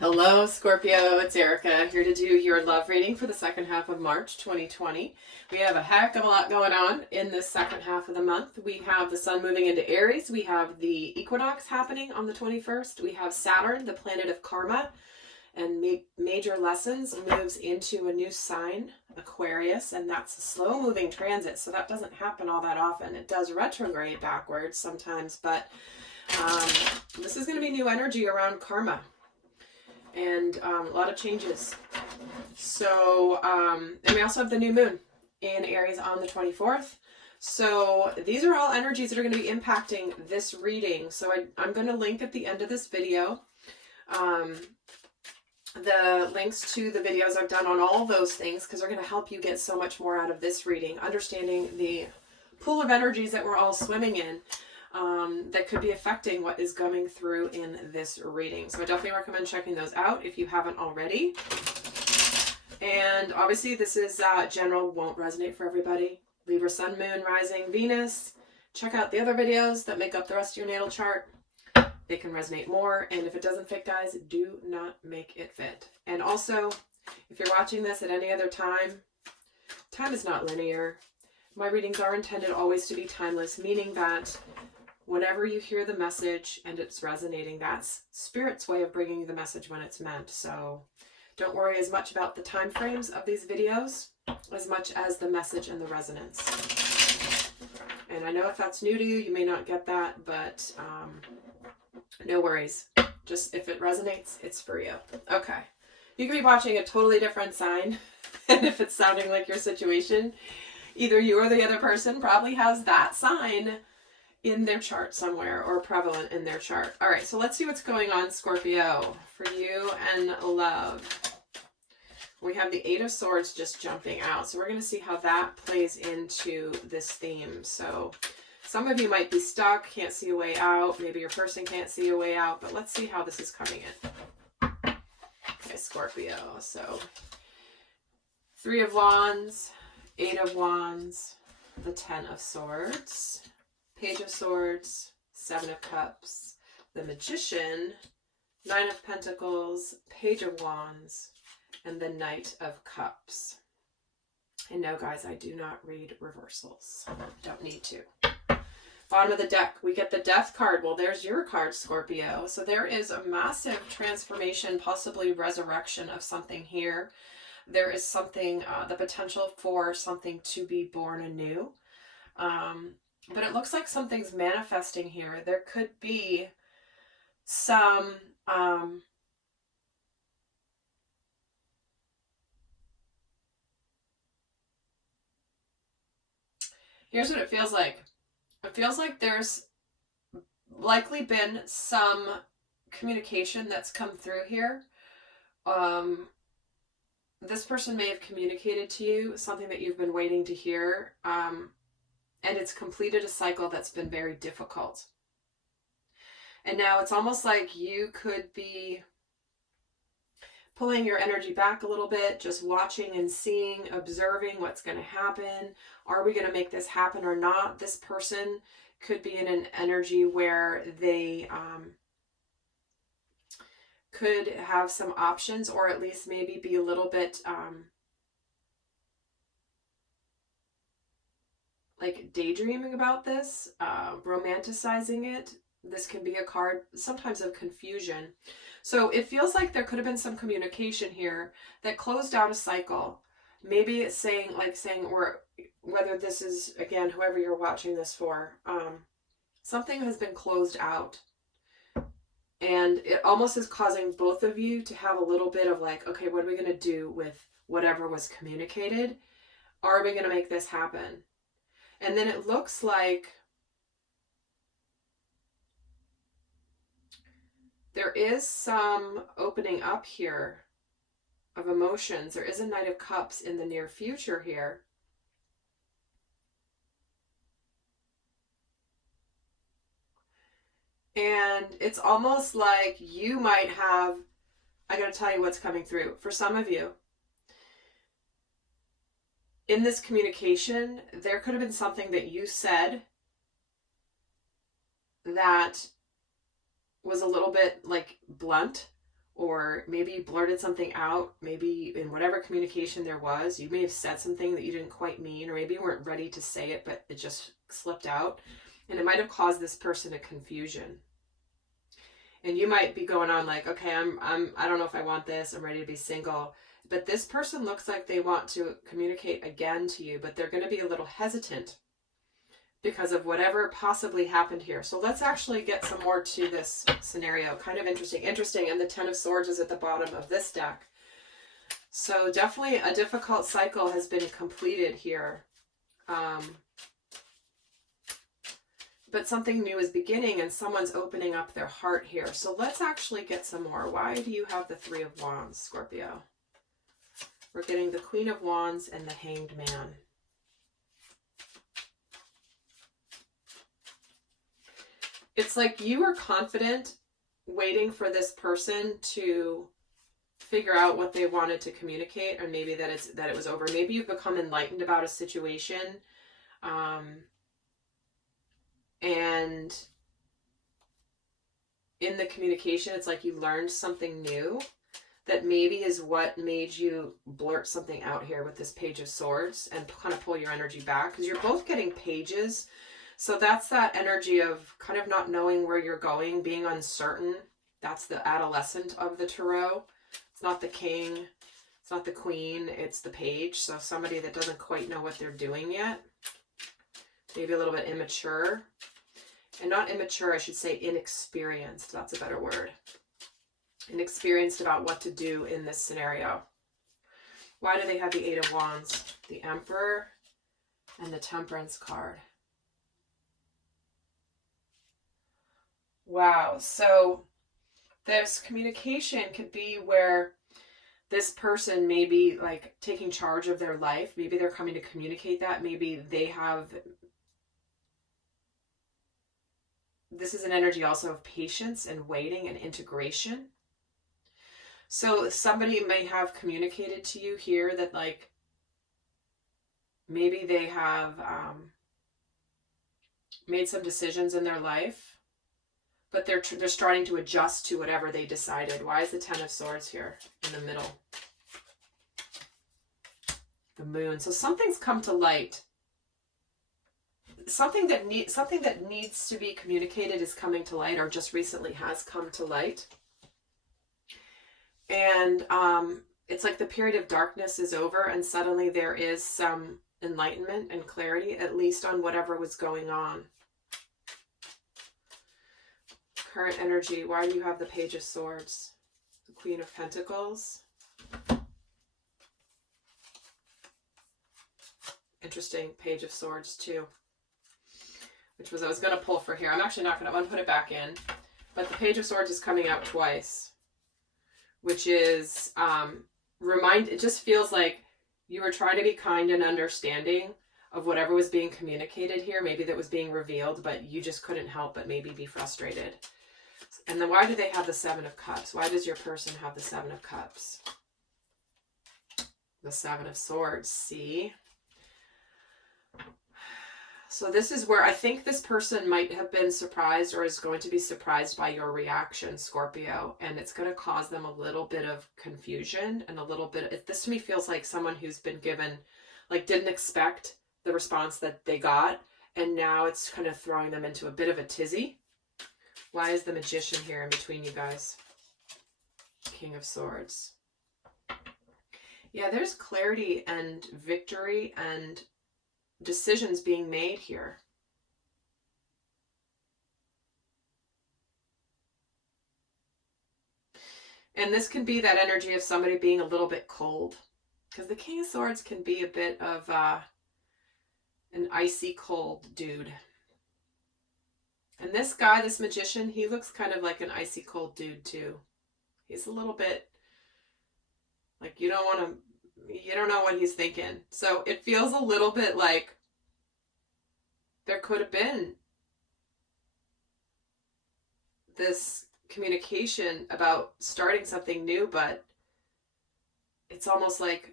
Hello, Scorpio. It's Erika here to do your love reading for the second half of March 2020. We have a heck of a lot going on in this second half of the month. We have the sun moving into Aries. We have the equinox happening on the 21st. We have Saturn, the planet of karma and major lessons, moves into a new sign, Aquarius, and that's a slow moving transit. So that doesn't happen all that often. It does retrograde backwards sometimes, but this is going to be new energy around karma. And a lot of changes. So, and we also have the new moon in Aries on the 24th. So these are all energies that are going to be impacting this reading. So I'm going to link at the end of this video the links to the videos I've done on all those things, because they're going to help you get so much more out of this reading, understanding the pool of energies that we're all swimming in. That could be affecting what is coming through in this reading. So I definitely recommend checking those out if you haven't already. And obviously this is general, won't resonate for everybody. Libra, Sun, Moon, Rising, Venus. Check out the other videos that make up the rest of your natal chart. They can resonate more. And if it doesn't fit, guys, do not make it fit. And also, if you're watching this at any other time, time is not linear. My readings are intended always to be timeless, meaning that whenever you hear the message and it's resonating, that's Spirit's way of bringing you the message when it's meant. So don't worry as much about the time frames of these videos as much as the message and the resonance. And I know if that's new to you, you may not get that, but no worries. Just if it resonates, it's for you. Okay. You could be watching a totally different sign, and if it's sounding like your situation, either you or the other person probably has that sign in their chart somewhere or prevalent in their chart. All right, so let's see what's going on, Scorpio, for you and love. We have the Eight of Swords just jumping out. So we're going to see how that plays into this theme. So some of you might be stuck, can't see a way out. Maybe your person can't see a way out, but let's see how this is coming in. Okay, Scorpio. So Three of Wands, Eight of Wands, the Ten of Swords, Page of Swords, Seven of Cups, the Magician, Nine of Pentacles, Page of Wands, and the Knight of Cups. And no, guys, I do not read reversals. Don't need to. Bottom of the deck, we get the Death card. Well, there's your card, Scorpio. So there is a massive transformation, possibly resurrection of something here. There is something, the potential for something to be born anew. But it looks like something's manifesting here. There could be some here's what it feels like. It feels like there's likely been some communication that's come through here. This person may have communicated to you something that you've been waiting to hear. And it's completed a cycle that's been very difficult. And now it's almost like you could be pulling your energy back a little bit, just watching and seeing, observing what's going to happen. Are we going to make this happen or not? This person could be in an energy where they could have some options, or at least maybe be a little bit like daydreaming about this, romanticizing it. This can be a card sometimes of confusion. So it feels like there could have been some communication here that closed out a cycle. Maybe it's saying, or whether this is, again, whoever you're watching this for, something has been closed out. And it almost is causing both of you to have a little bit of like, okay, what are we going to do with whatever was communicated? Are we going to make this happen? And then it looks like there is some opening up here of emotions. There is a Knight of Cups in the near future here. And it's almost like you might have, I got to tell you what's coming through. For some of you, in this communication, there could have been something that you said that was a little bit like blunt, or maybe you blurted something out, maybe in whatever communication there was, you may have said something that you didn't quite mean, or maybe you weren't ready to say it, but it just slipped out. And it might have caused this person a confusion. And you might be going on like, okay, I don't know if I want this. I'm ready to be single. But this person looks like they want to communicate again to you, but they're going to be a little hesitant because of whatever possibly happened here. So let's actually get some more to this scenario. Kind of interesting. And the Ten of Swords is at the bottom of this deck. So definitely a difficult cycle has been completed here. But something new is beginning and someone's opening up their heart here. So let's actually get some more. Why do you have the Three of Wands, Scorpio? We're getting the Queen of Wands and the Hanged Man. It's like you were confident, waiting for this person to figure out what they wanted to communicate, or maybe that it was over. Maybe you've become enlightened about a situation, and in the communication, it's like you learned something new that maybe is what made you blurt something out here with this Page of Swords and kind of pull your energy back, because you're both getting pages. So that's that energy of kind of not knowing where you're going, being uncertain. That's the adolescent of the tarot. It's not the king, it's not the queen, it's the page. So somebody that doesn't quite know what they're doing yet. Maybe a little bit immature. And not immature, I should say inexperienced. That's a better word. Inexperienced about what to do in this scenario. Why do they have the Eight of Wands, the Emperor, and the Temperance card? Wow, so this communication could be where this person may be like taking charge of their life. Maybe they're coming to communicate that. Maybe they have... This is an energy also of patience and waiting and integration. So somebody may have communicated to you here that like maybe they have made some decisions in their life, but they're starting to adjust to whatever they decided. Why is the Ten of Swords here in the middle? The Moon. So something's come to light. Something that needs to be communicated is coming to light, or just recently has come to light. And it's like the period of darkness is over, and suddenly there is some enlightenment and clarity, at least on whatever was going on. Current energy. Why do you have the Page of Swords? The Queen of Pentacles. Interesting Page of Swords too. Which was I was going to pull for here. I'm actually not going to put it back in. But the Page of Swords is coming out twice. Which is, it just feels like you were trying to be kind and understanding of whatever was being communicated here. Maybe that was being revealed, but you just couldn't help but maybe be frustrated. And then why do they have the Seven of Cups? Why does your person have the Seven of Cups? The Seven of Swords, see? So this is where I think this person might have been surprised, or is going to be surprised by your reaction, Scorpio. And it's going to cause them a little bit of confusion and a little bit... This to me feels like someone who's been given, like didn't expect the response that they got. And now it's kind of throwing them into a bit of a tizzy. Why is the Magician here in between you guys? King of Swords. Yeah, there's clarity and victory and decisions being made here. And this can be that energy of somebody being a little bit cold. Because the King of Swords can be a bit of an icy cold dude. And this guy, this Magician, he looks kind of like an icy cold dude too. He's a little bit like you don't know what he's thinking. So it feels a little bit like there could have been this communication about starting something new, but it's almost like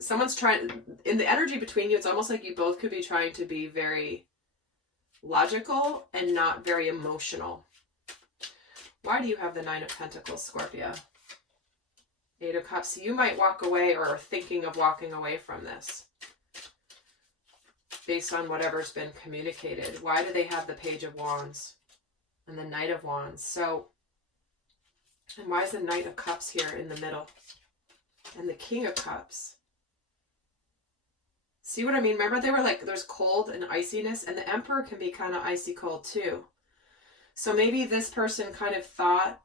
someone's trying, in the energy between you, it's almost like you both could be trying to be very logical and not very emotional. Why do you have the Nine of Pentacles, Scorpio? Eight of Cups. So you might walk away or are thinking of walking away from this based on whatever's been communicated. Why do they have the Page of Wands and the Knight of Wands? So, and why is the Knight of Cups here in the middle? And the King of Cups. See what I mean? Remember they were like, there's cold and iciness, and the Emperor can be kind of icy cold too. So maybe this person kind of thought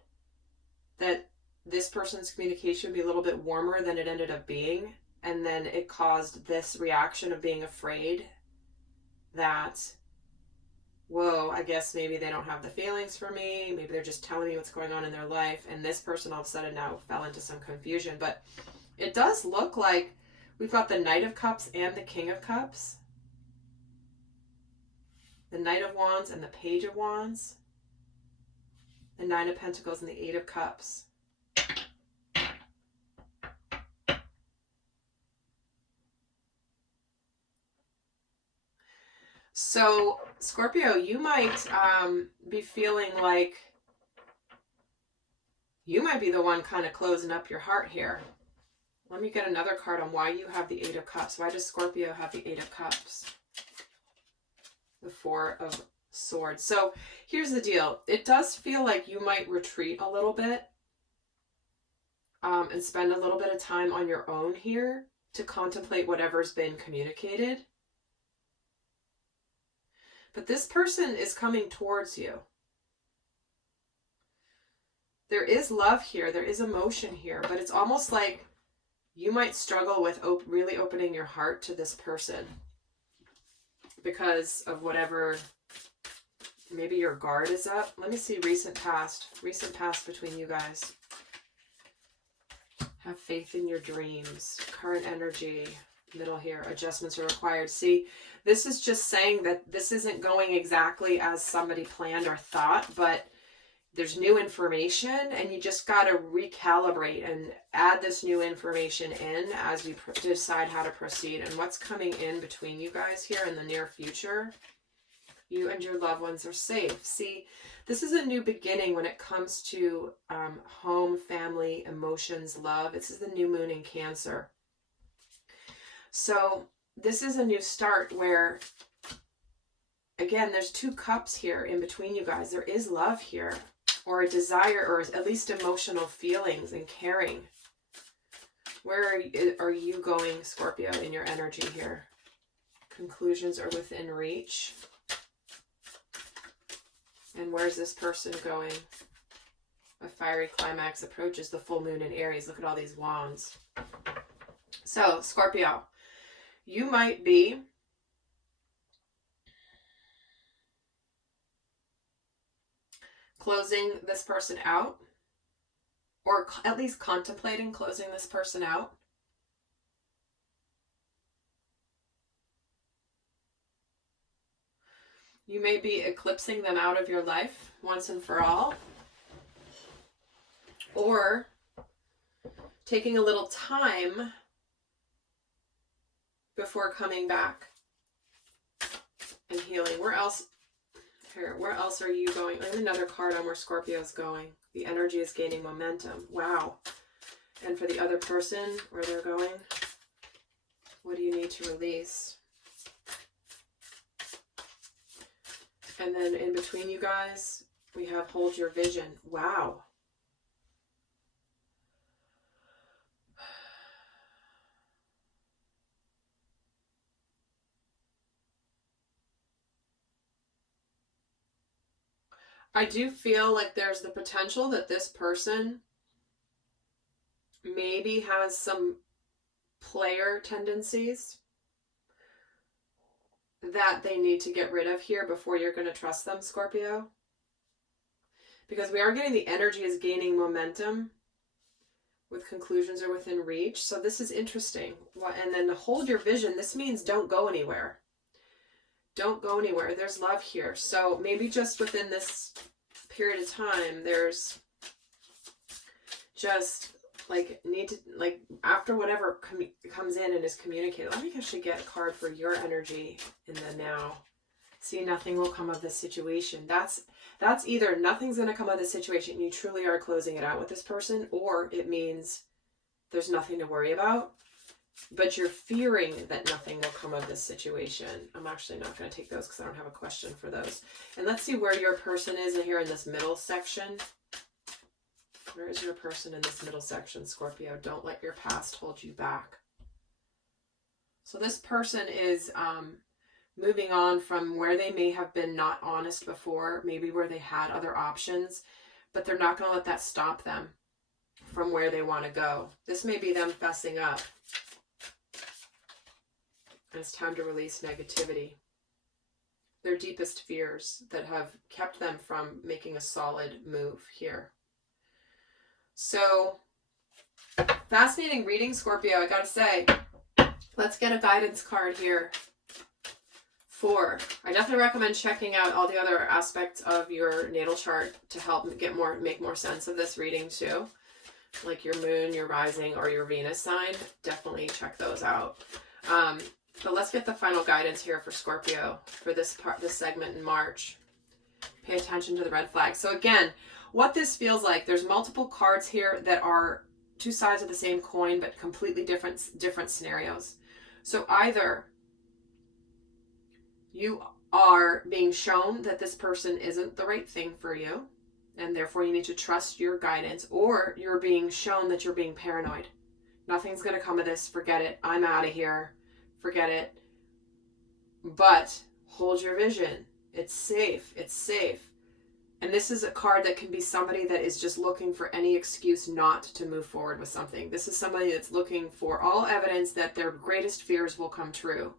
that this person's communication would be a little bit warmer than it ended up being. And then it caused this reaction of being afraid that, whoa, I guess maybe they don't have the feelings for me. Maybe they're just telling me what's going on in their life. And this person all of a sudden now fell into some confusion. But it does look like we've got the Knight of Cups and the King of Cups. The Knight of Wands and the Page of Wands. The Nine of Pentacles and the Eight of Cups. So, Scorpio, you might be feeling like you might be the one kind of closing up your heart here. Let me get another card on why you have the Eight of Cups. Why does Scorpio have the Eight of Cups? The Four of Swords. So here's the deal. It does feel like you might retreat a little bit and spend a little bit of time on your own here to contemplate whatever's been communicated. But this person is coming towards you. There is love here. There is emotion here. But it's almost like you might struggle with really opening your heart to this person because of whatever, maybe your guard is up. Let me see recent past between you guys. Have faith in your dreams. Current energy, middle here, adjustments are required. See, this is just saying that this isn't going exactly as somebody planned or thought, but there's new information and you just got to recalibrate and add this new information in as we decide how to proceed. And what's coming in between you guys here in the near future, you and your loved ones are safe. See, this is a new beginning when it comes to home, family, emotions, love. This is the new moon in Cancer. So this is a new start where, again, there's two cups here in between you guys. There is love here, or a desire, or at least emotional feelings and caring. Where are you going, Scorpio, in your energy here? Conclusions are within reach. And where's this person going? A fiery climax approaches the full moon in Aries. Look at all these wands. So, Scorpio, you might be closing this person out, or at least contemplating closing this person out. You may be eclipsing them out of your life once and for all, or taking a little time before coming back and healing. Where else are you going? I have another card on where Scorpio is going. The energy is gaining momentum. Wow. And for the other person, where they're going, what do you need to release? And then in between you guys, we have hold your vision. Wow. I do feel like there's the potential that this person maybe has some player tendencies that they need to get rid of here before you're going to trust them, Scorpio. Because we are getting the energy is gaining momentum with conclusions are within reach. So this is interesting. And then to hold your vision, this means don't go anywhere. Don't go anywhere. There's love here. So maybe just within this period of time, there's just like need to, like after whatever comes in and is communicated. Let me actually get a card for your energy in the now. See, nothing will come of this situation. That's either nothing's going to come out of this situation and you truly are closing it out with this person, or it means there's nothing to worry about, but you're fearing that nothing will come of this situation. I'm actually not going to take those because I don't have a question for those. And let's see where your person is in here in this middle section. Where is your person in this middle section, Scorpio? Don't let your past hold you back. So this person is moving on from where they may have been not honest before, maybe where they had other options, but they're not going to let that stop them from where they want to go. This may be them fessing up. And it's time to release negativity. Their deepest fears that have kept them from making a solid move here. So, fascinating reading, Scorpio, I gotta say. Let's get a guidance card here. I definitely recommend checking out all the other aspects of your natal chart to help make more sense of this reading too. Like your moon, your rising, or your Venus sign. Definitely check those out. But let's get the final guidance here for Scorpio for this segment in March. Pay attention to the red flag. So again, what this feels like, there's multiple cards here that are two sides of the same coin, but completely different scenarios. So either you are being shown that this person isn't the right thing for you, and therefore you need to trust your guidance, or you're being shown that you're being paranoid. Nothing's going to come of this. Forget it. I'm out of here. Forget it. But hold your vision. It's safe. It's safe. And this is a card that can be somebody that is just looking for any excuse not to move forward with something. This is somebody that's looking for all evidence that their greatest fears will come true.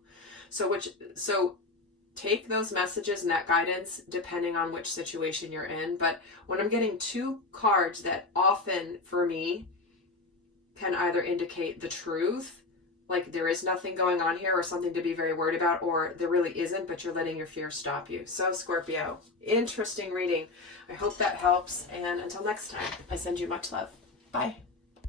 So take those messages and that guidance depending on which situation you're in. But when I'm getting two cards that often for me can either indicate the truth, like there is nothing going on here or something to be very worried about, or there really isn't, but you're letting your fear stop you. So Scorpio, interesting reading. I hope that helps. And until next time, I send you much love. Bye.